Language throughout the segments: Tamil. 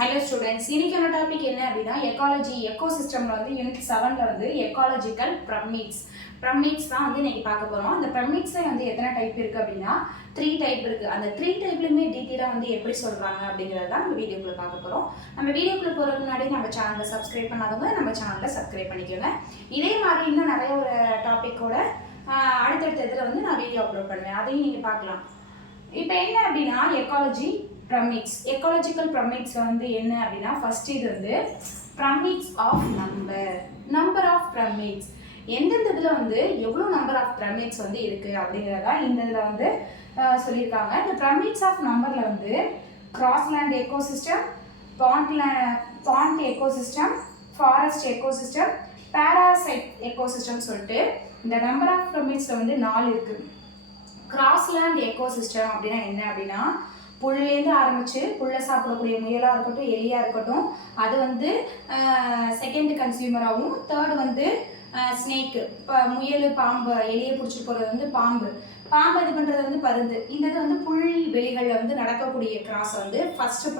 ஹலோ ஸ்டூடெண்ட்ஸ், இன்னைக்கான டாபிக் என்ன அப்படின்னா எக்காலஜி எக்கோசிஸ்டம்ல வந்து யூனிட் 7ல வந்து எக்காலஜிக்கல் பிரமிட்ஸ் தான் வந்து இன்னைக்கு பார்க்க போறோம். அந்த பிரமிட்ஸ்ல வந்து எத்தனை டைப் இருக்கு அப்படின்னா 3 டைப் இருக்கு. அந்த 3 டைப்லயுமே டீட்டெயிலா வந்து எப்படி சொல்றாங்க அப்படிங்கறத நம்ம வீடியோக்குள்ள பார்க்க போறோம். நம்ம வீடியோக்குள்ள போறதுக்கு முன்னாடி நம்ம சேனலை சப்ஸ்கிரைப் பண்ணாதவங்க நம்ம சேனலை சப்ஸ்கிரைப் பண்ணிக்கோங்க. இதே மாதிரி இன்னும் நிறைய ஒரு டாபிக்கோட அடுத்தடுத்த இதில் வந்து நான் வீடியோ அப்லோட் பண்ணுவேன், அதையும் நீங்கள் பார்க்கலாம். இப்போ என்ன அப்படின்னா எக்காலஜிக்கல் பிரமிட்ஸ் வந்து என்ன அப்படின்னா ஃபர்ஸ்ட் இது வந்து pyramids of number of pyramids, எந்தெந்த இதில் வந்து எவ்வளோ நம்பர் ஆஃப் பிரமிட்ஸ் வந்து இருக்குது அப்படிங்கிறதா இந்த இதில் வந்து சொல்லியிருக்காங்க. இந்த பிரமிட்ஸ் ஆஃப் நம்பரில் வந்து grassland ecosystem, pond ecosystem, forest ecosystem, parasite ecosystem சொல்லிட்டு இந்த நம்பர் ஆஃப் பிரமிட்ஸில் வந்து 4 இருக்குது. கிராஸ்லேண்ட் எக்கோசிஸ்டம் அப்படின்னா என்ன அப்படின்னா புல்லேருந்து ஆரம்பித்து புல்லை சாப்பிடக்கூடிய முயலாக இருக்கட்டும், எலியாக இருக்கட்டும், அது வந்து செகண்ட் கன்சியூமராகவும், தேர்டு வந்து ஸ்னேக்கு, இப்போ முயல் பாம்பு, எலியை பிடிச்சிட்டு போகிறது வந்து பாம்பு இது பண்ணுறது வந்து பருந்து. இந்த இது வந்து புல் வெளிகளில் வந்து நடக்கக்கூடிய கிராஸ் வந்து ஃபஸ்ட்டு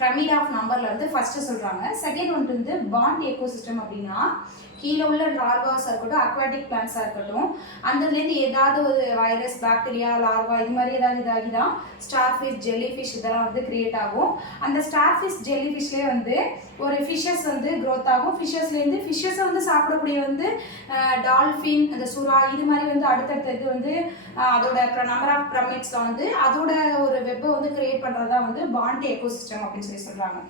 பிரமிட் ஆஃப் நம்பரில் வந்து ஃபஸ்ட்டு சொல்கிறாங்க. செகண்ட் ஒன்று வந்து பாண்ட் எக்கோசிஸ்டம் அப்படின்னா கீழே உள்ள லார்வாஸாக இருக்கட்டும், அக்வாட்டிக் பிளான்ஸாக இருக்கட்டும், அந்ததுலேருந்து ஏதாவது ஒரு வைரஸ், பாக்டீரியா, லார்வா இது மாதிரி ஏதாவது இதாகி தான் ஸ்டார்ஃபிஷ், ஜெல்லிஃபிஷ் இதெல்லாம் வந்து கிரியேட் ஆகும். அந்த ஸ்டார்ஃபிஷ், ஜெல்லிஃபிஷ்லேயே வந்து ஒரு ஃபிஷ்ஷஸ் வந்து க்ரோத் ஆகும். ஃபிஷ்ஷஸ்லேருந்து ஃபிஷ்ஷஸை வந்து சாப்பிடக்கூடிய வந்து டால்ஃபின், அந்த சுறா இது மாதிரி வந்து அடுத்தடுத்த இது வந்து அதோட நம்பர் ஆஃப் பிரமிட்ஸில் வந்து அதோட ஒரு வெப்பை வந்து கிரியேட் பண்ணுறது தான் வந்து பாண்ட் எக்கோசிஸ்டம் அப்படின்னு சொல்லி சொல்கிறாங்க.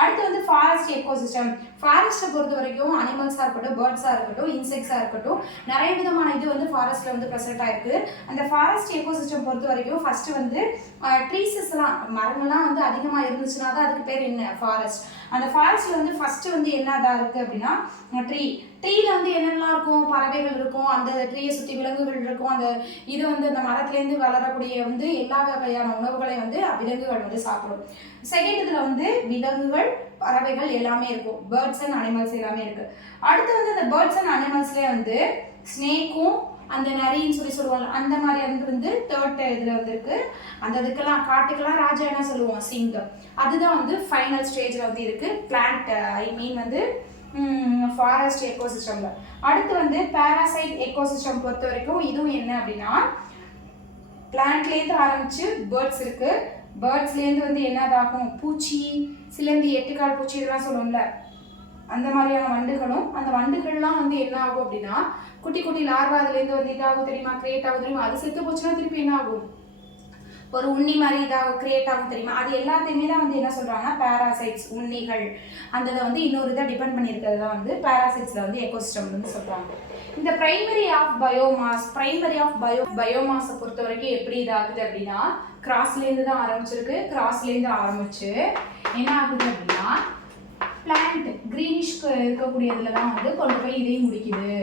அடுத்து வந்து ஃபாரஸ்ட் எக்கோசிஸ்டம். ஃபாரஸ்ட்டை பொறுத்த வரைக்கும் அனிமல்ஸாக இருக்கட்டும், பேர்ட்ஸாக இருக்கட்டும், இன்செக்ட்ஸாக இருக்கட்டும், நிறைய விதமான இது வந்து ஃபாரஸ்ட்டில் வந்து ப்ரெசென்ட் ஆயிருக்கு. அந்த ஃபாரஸ்ட் எக்கோசிஸ்டம் பொறுத்த வரைக்கும் ஃபர்ஸ்ட் வந்து ட்ரீஸஸ்லாம், மரங்கள்லாம் வந்து அதிகமாக இருந்துச்சுன்னா தான் அதுக்கு பேர் என்ன ஃபாரஸ்ட். அந்த ஃபாரஸ்ட்ல வந்து ஃபர்ஸ்ட் வந்து என்னதான் இருக்குது அப்படின்னா ட்ரீல வந்து என்னென்னலாம் இருக்கும், பறவைகள் இருக்கும், அந்த ட்ரீயை சுற்றி விலங்குகள் இருக்கும். அந்த இது வந்து அந்த மரத்துலேருந்து வளரக்கூடிய வந்து எல்லா வகையான உணவுகளை வந்து விலங்குகள் வந்து சாப்பிடும். செகண்ட் இதில் வந்து விலங்குகள், பறவைகள் எல்லாமே இருக்கும், பேர்ட்ஸ் அண்ட் அனிமல்ஸ் எல்லாமே இருக்கு. அடுத்து வந்து அந்த பேர்ட்ஸ் அண்ட் அனிமல்ஸ்லேயே வந்து ஸ்னேக்கும் அந்த நரின்னு சொல்லி சொல்லுவாங்க, அந்த மாதிரி வந்து தேர்ட் இதில் வந்து இருக்கு. அந்த இதுக்கெல்லாம் காட்டுக்கெல்லாம் ராஜா என்ன சொல்லுவோம், சிங்கம். அதுதான் வந்து ஃபைனல் ஸ்டேஜில் வந்து இருக்கு பிளான்ட், ஐ மீன் வந்து ஃபாரஸ்ட் எக்கோசிஸ்டமில். அடுத்து வந்து பேராசைட் எக்கோசிஸ்டம் பொறுத்த வரைக்கும் இதுவும் என்ன அப்படின்னா பிளான்ட்லேருந்து ஆரம்பிச்சு பேர்ட்ஸ் இருக்கு. பேர்ட்ஸ்லேருந்து வந்து என்னதாகும், பூச்சி, சிலந்தி, 8 கால் பூச்சி இதெல்லாம் சொல்லுவோம்ல, அந்த மாதிரியான வண்டுகளும், அந்த வண்டுகள்லாம் வந்து என்ன ஆகும் அப்படின்னா குட்டி குட்டி லார்வா அதுலேருந்து வந்து இதாகும் தெரியுமா, கிரியேட் ஆகும் தெரியுமா. அது செத்து போச்சுன்னா திருப்பி என்ன ஆகும், ஒரு உண்ணி மாதிரி இதாக கிரியேட் ஆகும் தெரியுமா. அது எல்லாத்தையுமே தான் வந்து என்ன சொல்கிறாங்கன்னா பேராசைட்ஸ், உண்ணிகள், அந்த இதை வந்து இன்னொரு இதை டிபெண்ட் பண்ணியிருக்கிறது தான் வந்து பேராசைட்ஸில் வந்து எக்கோசிஸ்டம் வந்து சொல்கிறாங்க. இந்த பிரைமரி ஆஃப் பயோமாஸை பொறுத்த வரைக்கும் எப்படி இதாகுது அப்படின்னா கிராஸ்லேருந்து தான் ஆரம்பிச்சிருக்கு. கிராஸ்லேருந்து ஆரம்பிச்சு என்ன ஆகுது அப்படின்னா பிளான்ட் கிரீனிஷ் இருக்கக்கூடியதுல தான் வந்து கொண்டு போய் இதையும் முடிக்குது.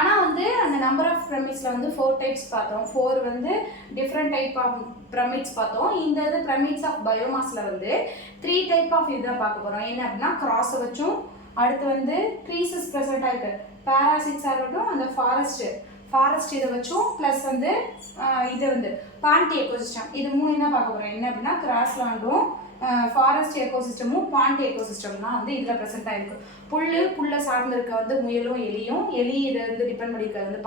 ஆனால் வந்து அந்த நம்பர் ஆஃப் பிரமிட்ஸில் வந்து 4 டைப்ஸ் பார்த்தோம். 4 வந்து டிஃப்ரெண்ட் டைப் ஆஃப் பிரமிட்ஸ் பார்த்தோம். இந்த இது பிரமிட்ஸ் ஆஃப் பயோமாஸில் வந்து 3 டைப் ஆஃப் இதுதான் பார்க்க போகிறோம். என்ன அப்படின்னா கிராஸை வச்சும், அடுத்து வந்து ட்ரீஸஸ் ப்ரெசென்ட் ஆகிருக்கு, பேராசிட்ஸாக இருக்கட்டும், அந்த ஃபாரஸ்ட் இதை வச்சும், ப்ளஸ் வந்து இது வந்து பாண்ட் எக்கோசிஸ்டம், இது 3 தான் பார்க்க போகிறோம். என்ன அப்படின்னா கிராஸ்லாண்டும், ஃபாரஸ்ட் எக்கோசிஸ்டமும், பாண்ட் எக்கோசிஸ்டம் தான் வந்து இதில் ப்ரெசென்ட் ஆகிருக்கு. புல்லை சார்ந்திருக்க வந்து முயலும் எலியும், இதை வந்து டிபெண்ட் பண்ணியிருக்கிறது வந்து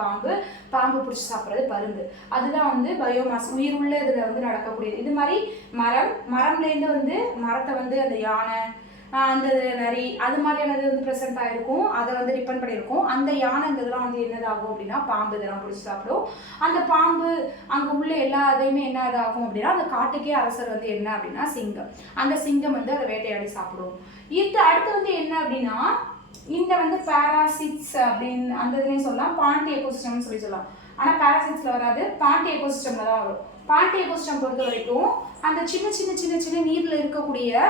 பாம்பு பிடிச்சி சாப்பிட்றது பருந்து. அதுதான் வந்து பயோமாஸ், உயிர் உள்ள இதில் வந்து நடக்கக்கூடியது. இது மாதிரி மரம்லேருந்து வந்து மரத்தை வந்து அந்த யானை, அந்த நரி, அது மாதிரியானது வந்து ப்ரெசென்ட் ஆகிருக்கும், அதை வந்து டிபெண்ட் பண்ணியிருக்கும். அந்த யானை இந்த இதெல்லாம் வந்து என்னதாகும் அப்படின்னா பாம்பு இதெல்லாம் பிடிச்சி சாப்பிடும். அந்த பாம்பு அங்கே உள்ள எல்லா இதையுமே என்ன இதாகும் அப்படின்னா அந்த காட்டுக்கே அரசர் வந்து என்ன அப்படின்னா சிங்கம். அந்த சிங்கம் வந்து அதை வேட்டையாடி சாப்பிடும். இது அடுத்து வந்து என்ன அப்படின்னா இந்த வந்து பேராசிட்ஸ் அப்படின்னு அந்த இதுலேயும் சொல்லலாம், பாண்ட் எக்கோசிஸ்டம்னு சொல்லலாம். ஆனால் பேராசிட்ஸில் வராது, பாண்ட் எக்கோசிஸ்டமில் தான் வரும். பாண்ட் எக்கோசிஸ்டம் பொறுத்த வரைக்கும் அந்த சின்ன நீரில் இருக்கக்கூடிய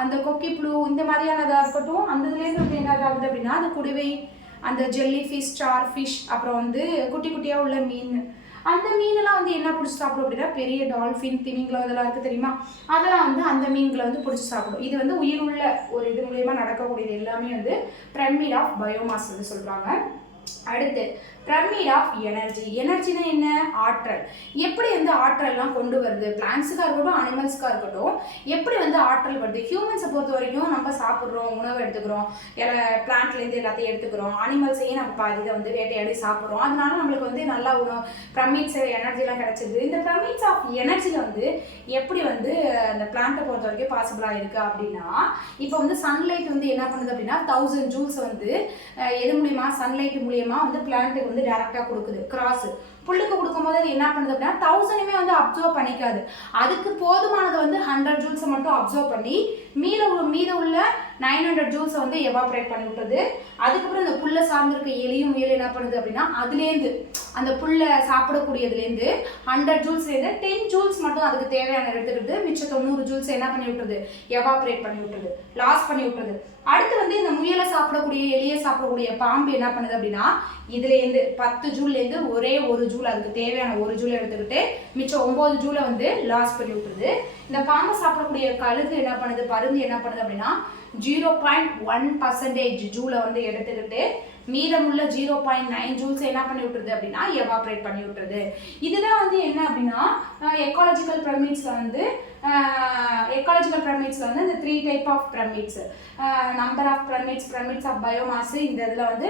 அந்த கொக்கி புழு இந்த மாதிரியானதாக இருக்கட்டும், அந்த இதுலேருந்து வந்து என்ன ஆகுது அப்படின்னா அந்த குடுவை, அந்த ஜெல்லி ஃபிஷ், ஸ்டார் ஃபிஷ், அப்புறம் வந்து குட்டி குட்டியாக உள்ள மீன், அந்த மீனெல்லாம் வந்து என்ன பிடிச்சி சாப்பிடும் அப்படின்னா பெரிய டால்ஃபின், திமிங்கலம் இதெல்லாம் இருக்குது தெரியுமா, அதெல்லாம் வந்து அந்த மீன்களை வந்து பிடிச்சி சாப்பிடும். இது வந்து உயிருள்ள ஒரு இது மூலயமா நடக்கக்கூடியது எல்லாமே வந்து பிரமிட் ஆஃப் பயோமாஸ் வந்து சொல்கிறாங்க. அடுத்து பிரமிட் ஆஃப் எனர்ஜி. எனர்ஜினா என்ன? ஆற்றல். எப்படி வந்து ஆற்றல்லாம் கொண்டு வருது? பிளான்ட்ஸுக்காக இருக்கட்டும், அனிமல்ஸ்க்காக இருக்கட்டும், எப்படி வந்து ஆற்றல் வருது? ஹியூமன்ஸை பொறுத்த வரைக்கும் நம்ம சாப்பிட்றோம், உணவு எடுத்துக்கிறோம், பிளான்ட்லேருந்து எல்லாத்தையும் எடுத்துக்கிறோம், அனிமல்ஸையும் நம்ம பாதிதை வந்து வேட்டையாடி சாப்பிட்றோம். அதனால நம்மளுக்கு வந்து நல்லா உணவு பிரமிட்ஸ் எனர்ஜிலாம் கிடைச்சிது. இந்த பிரமிட்ஸ் ஆஃப் எனர்ஜியில் வந்து எப்படி வந்து அந்த பிளான்ட்டை பொறுத்த வரைக்கும் பாசிபிளாக இருக்குது அப்படின்னா, இப்போ வந்து சன்லைட் வந்து என்ன பண்ணுது அப்படின்னா 1000 ஜூல்ஸ் வந்து எது மூலியமா? சன்லைட் மூலியமா வந்து பிளான்ட்டுக்கு வந்து டைரக்டாக கொடுக்குது. கிராஸ் புல்லுக்கு கொடுக்கும்போது அது என்ன பண்ணுது அப்படின்னா 1000மே வந்து அப்சர்வ் பண்ணிக்காது. அதுக்கு போதுமானது வந்து 100 ஜூல்ஸை மட்டும் அப்சர்வ் பண்ணி மீத உள்ள 900 ஜூல்ஸை வந்து எவாப்ரேட் பண்ணி விட்டுறது. அதுக்கப்புறம் இந்த புல்லை சார்ந்திருக்க எலியும் முயல் என்ன பண்ணுது அப்படின்னா அதுலேருந்து அந்த புல்லை சாப்பிடக்கூடியதுலேருந்து 100 ஜூல்ஸ்லேருந்து 10 ஜூல்ஸ் மட்டும் அதுக்கு தேவையான எடுத்துக்கிட்டு மிச்சம் 90 ஜூல்ஸ் என்ன பண்ணி விட்டுறது? எவாப்ரேட் பண்ணி விட்டுறது, லாஸ் பண்ணி விட்டுறது. அடுத்து வந்து இந்த முயலை சாப்பிடக்கூடிய எலியை சாப்பிடக்கூடிய பாம்பு என்ன பண்ணுது அப்படின்னா இதுலேருந்து 10 ஜூல்லேருந்து ஒரே 1 ஜூல் அதுக்கு தேவையான 1 ஜூலை எடுத்துக்கிட்டு மிச்சம் 9 ஜூலை வந்து லாஸ் பண்ணி விட்டுருது. இந்த பாம்பை சாப்பிடக்கூடிய கழுகு என்ன பண்ணுது? பருந்து என்ன பண்ணுது அப்படின்னா 0.1% ஜூலை வந்து எடுத்துக்கிட்டு மீதமுள்ள 0.9 ஜூல்ஸ் என்ன பண்ணி விட்டுருது அப்படின்னா எவாப்ரேட் பண்ணி விட்டுருது. இதுதான் வந்து என்ன அப்படின்னா எக்காலஜிக்கல் பிரமிட்ஸில் வந்து இந்த 3 type of pyramids, number of pyramids, pyramids of biomass, இந்த இதில் வந்து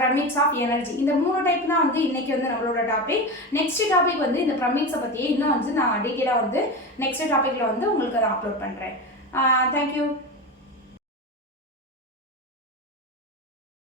பிரமிட்ஸ் ஆஃப் எனர்ஜி, இந்த 3 டைப் தான் வந்து இன்னைக்கு வந்து நம்மளோட டாபிக். நெக்ஸ்ட் டாபிக் வந்து இந்த பிரமிட்ஸை பற்றியே இன்னும் வந்து நான் டீட்டெயிலாக வந்து நெக்ஸ்ட் டாப்பிக்கில் வந்து உங்களுக்கு அதை அப்லோட் பண்ணுறேன். தேங்க்யூ.